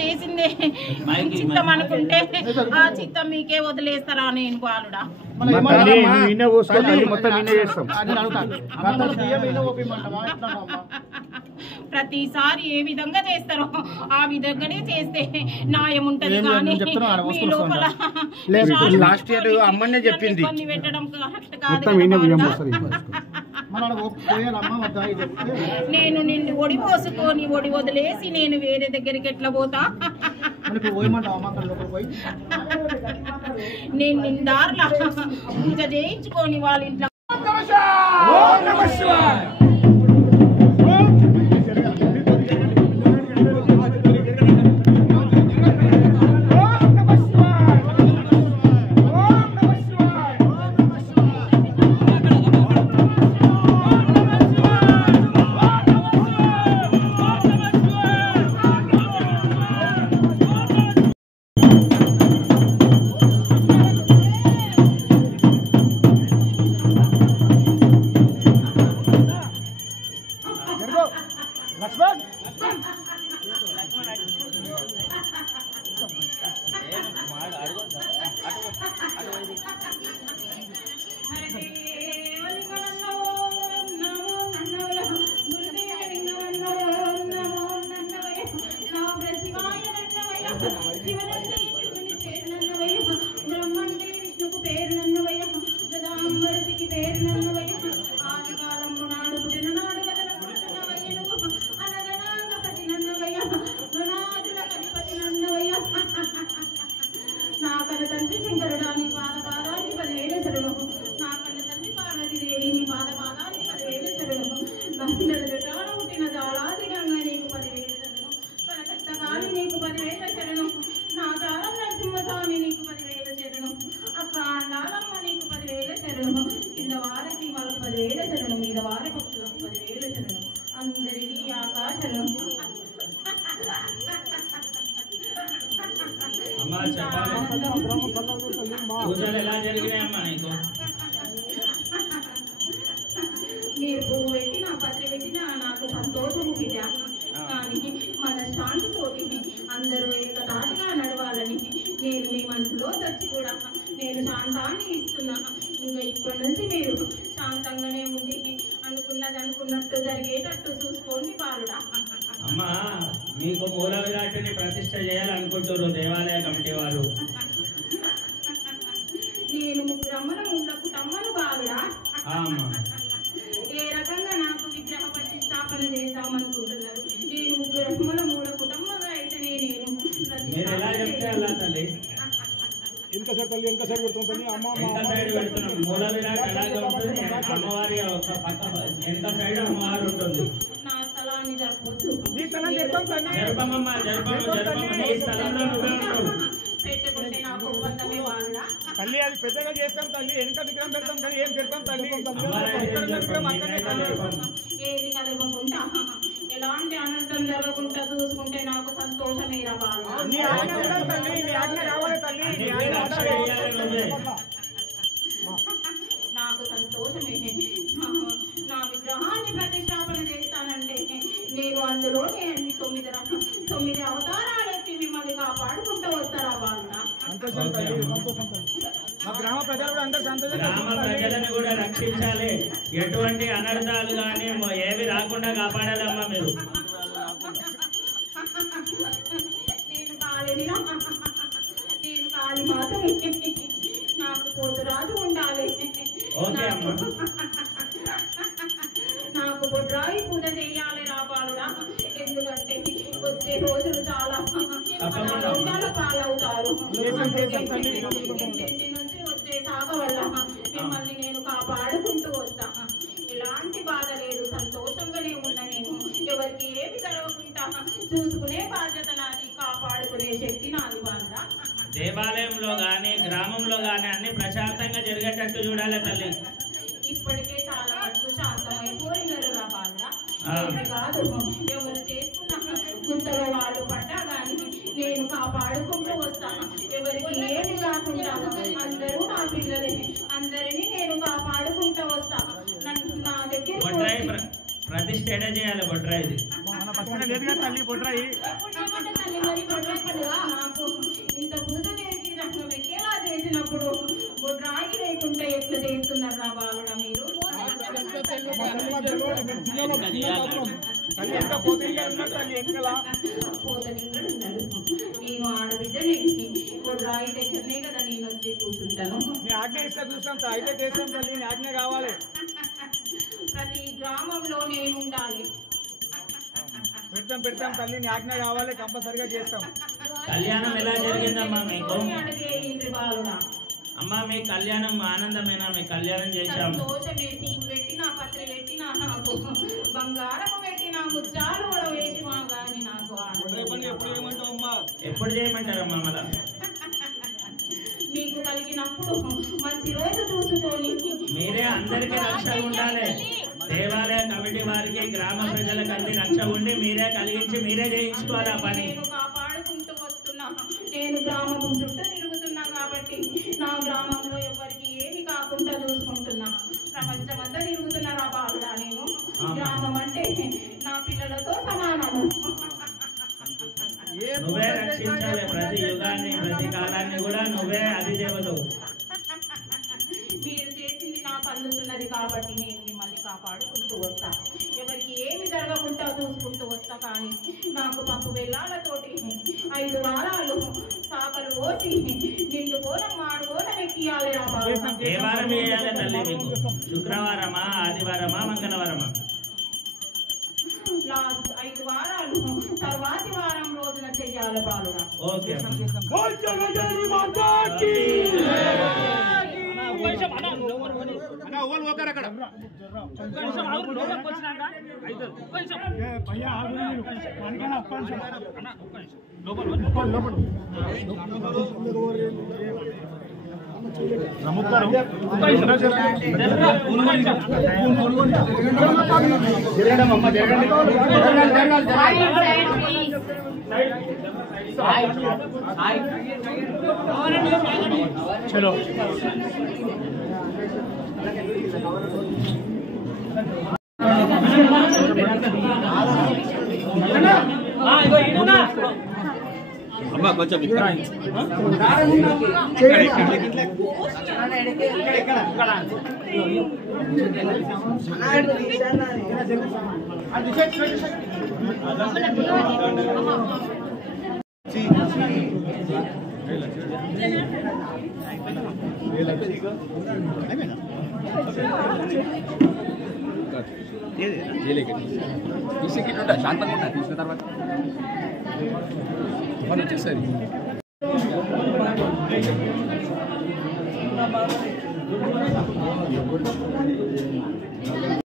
చేసిందే చిత్తం అనుకుంటే ఆ చిత్తం మీకే వదిలేస్తారా నేను బాలుడా? ప్రతిసారి ఏ విధంగా చేస్తారో ఆ విధంగానే చేస్తే న్యాయం ఉంటది కానీ మీ లోపల లాస్ట్ ఇయర్ అమ్మనే చెప్పింది ఇబ్బంది పెట్టడం కరెక్ట్ కాదు. నేను నిన్ను ఒడి పోసుకొని ఒడి వదిలేసి నేను వేరే దగ్గరికి ఎట్లా పోతా? నేను నిందార్లా పూజ చేయించుకొని వాళ్ళ ఇంట్లో మీరు పువ్వు పెట్టినా పత్రి పెట్టినా నాకు సంతోషము బిడ్డ. కానీ మన శాంతితోటి అందరూ ఏకతాటిగా నడవాలని నేను మీ మనసులో తెచ్చి కూడా నేను శాంతాన్ని ఇస్తున్నా. ఇంకా ఇప్పటి నుంచి మీరు శాంతంగానే ఉండి అనుకున్నది అనుకున్నట్టు జరిగేటట్టు చూసుకోండి బాలుడా. అమ్మా మీకు మూల విరాట్టుని ప్రతిష్ట చేయాలనుకుంటున్నారు దేవాలయ కమిటీ వాళ్ళు. నేను ముగ్గురమ్మల ముందుకు తమ్మను బాలుడా. ఏ రకంగా నాకు విగ్రహ ప్రతిష్టాపన చేద్దామనుకుంటున్నారు? నేను ముగ్గురమ్మల మూల కుటుంబంగా అయితేనే నేను నా స్థలాన్ని జరపొద్దు. పెట్టుకుంటే నాకు ఒప్పందమే వాళ్ళ తల్లి. అది పెద్దగా చేస్తాం తల్లి, వెనక విగ్రహం పెడతాం కానీ ఏం పెడతాం తల్లి? ఏది కదలకుండా ఎలాంటి అనర్థం జరగకుండా చూసుకుంటే నాకు సంతోషమేరా బాలు. నాకు సంతోషమే. నా విగ్రహాన్ని ప్రతిష్టాపన చేస్తానంటే నేను అందులోనే అన్ని 9 అవతారాలు ఎత్తి మిమ్మల్ని కాపాడుకుంటూ వస్తారా బాలు? గ్రామ ప్రజలను కూడా రక్షించాలి, ఎటువంటి అనర్థాలు కానీ ఏవి రాకుండా కాపాడాలమ్మా మీరు. నేను కాలి మాత్రం నాకు పోతురాజు ఉండాలి. నాకు బొడ్రాయి పూజ చేయాలి రాబాలుడా. ఎందుకంటే వచ్చే రోజులు చాలా అనారోగ్యాల పాలవుతారు. ఇంటి నుంచి వచ్చే సాగ వల్ల మిమ్మల్ని నేను కాపాడుకుంటూ వస్తా. ఎలాంటి బాధ లేదు, సంతోషంగానే ఉన్నా. నేను ఎవరికి ఏమి జరగకుండా చూసుకునే బాధ్యత నాది, కాపాడుకునే శక్తి నాది బాలుడా. దేవాలయంలో గాని గ్రామంలో గాని అన్ని ప్రశాంతంగా జరిగేటట్టు చూడాలి తల్లి. ఇప్పటికే చాలా వరకు శాంతమైపోయినారు రా బాలుడా. ఏమి కాదు, ఎవరు చేసుకున్న గుంతలో వాళ్ళు పడ్డా గాని నేను కాపాడుకుంటూ వస్తాను. ఎవరికి ఏమి కాకుండా అందరూ నా పిల్లలే, అందరినీ నేను కాపాడుకుంటూ వస్తా. నా దగ్గర ప్రతిష్ట చేయాలి బొడ్రాయి. తల్లి బొడ్రాయి తల్లి మరి బొడ్రాయి తల్లి ఎంత పోతుంటే ఉన్నాడు తల్లి ఎంకలా పోతనింగడు ఉన్నాడు. నేను ఆడబిడ్డని ఇప్పుడు రాయి దగ్గరనే కదా నేను వచ్చి కూర్చుంటాను. నీ ఆజ్ఞ ఇస్తే చూస్తాం అయితే చేస్తాం తల్లి నీ ఆజ్ఞ కావాలి. ప్రతి గ్రామంలో నేను ఉండాలి. పెడతాం తల్లి నీ ఆజ్ఞ కావాలి కంపల్సరిగా చేస్తాం. కళ్యాణం ఎలా జరిగిందమ్మా మీకు? అడిగే ఇంద్రి బాలుడా అమ్మా మీ కళ్యాణం ఆనందమేనా? మీ కళ్యాణం చేశాం. సంతోషమే. నీకు పెట్టిన పత్రి పెట్టిన నాకు బంగారము పెట్టిన ముచ్చాలు కూడా వేసి మా గాని నాకు ఎప్పుడు చేయమంటారమ్మా మళ్ళా? మీకు కలిగినప్పుడు మంచి రోజు చూసుకొని మీరే అందరికీ రక్ష ఉండాలి. దేవాలయ కమిటీ వారికి గ్రామ ప్రజలకు అన్ని రక్ష ఉండి మీరే కలిగించి మీరే చేయించుకోవాలి ఆ పని. నేను కాపాడుకుంటూ వస్తున్నా. నేను గ్రామం చుట్టూ తిరుగుతున్నా కాబట్టి నా గ్రామంలో ఎవరికి ఏమి కాకుండా చూసుకుంటున్నా. ప్రపంచం అంతా తిరుగుతున్నారా బాబుడా? నేను గ్రామం అంటే నా పిల్లలతో సమానము. నువ్వే రక్షించాలి ప్రతి యుగాన్ని ప్రతి కాలాన్ని కూడా నువ్వే అధిదేవతవు. మీరు చేసింది నాకు అందుతున్నది కాబట్టి నేను మిమ్మల్ని కాపాడుకుంటూ వస్తా. ఎవరికి ఏమి జరగకుండా చూసుకుంటూ వస్తా. కానీ నాకు పప్పు బెల్లాలతోటి 5 వారాలు సాకలు పోసి నిండు కోలం మాడు కోలం ఎక్కియాలి రా బాబు. ఏ వారం వేయాలి తల్లి మీకు? శుక్రవారమా, ఆదివారమా, మంగళవారమా? లాస్ట్ 5 వారాలు తర్వాతి వారం రోజున చెయ్యాలి బాలుడా. ఓకే చలో అమ్మా కొంచెం శాంతంగా ఉంటా తీసుకున్న తర్వాత వచ్చేసరి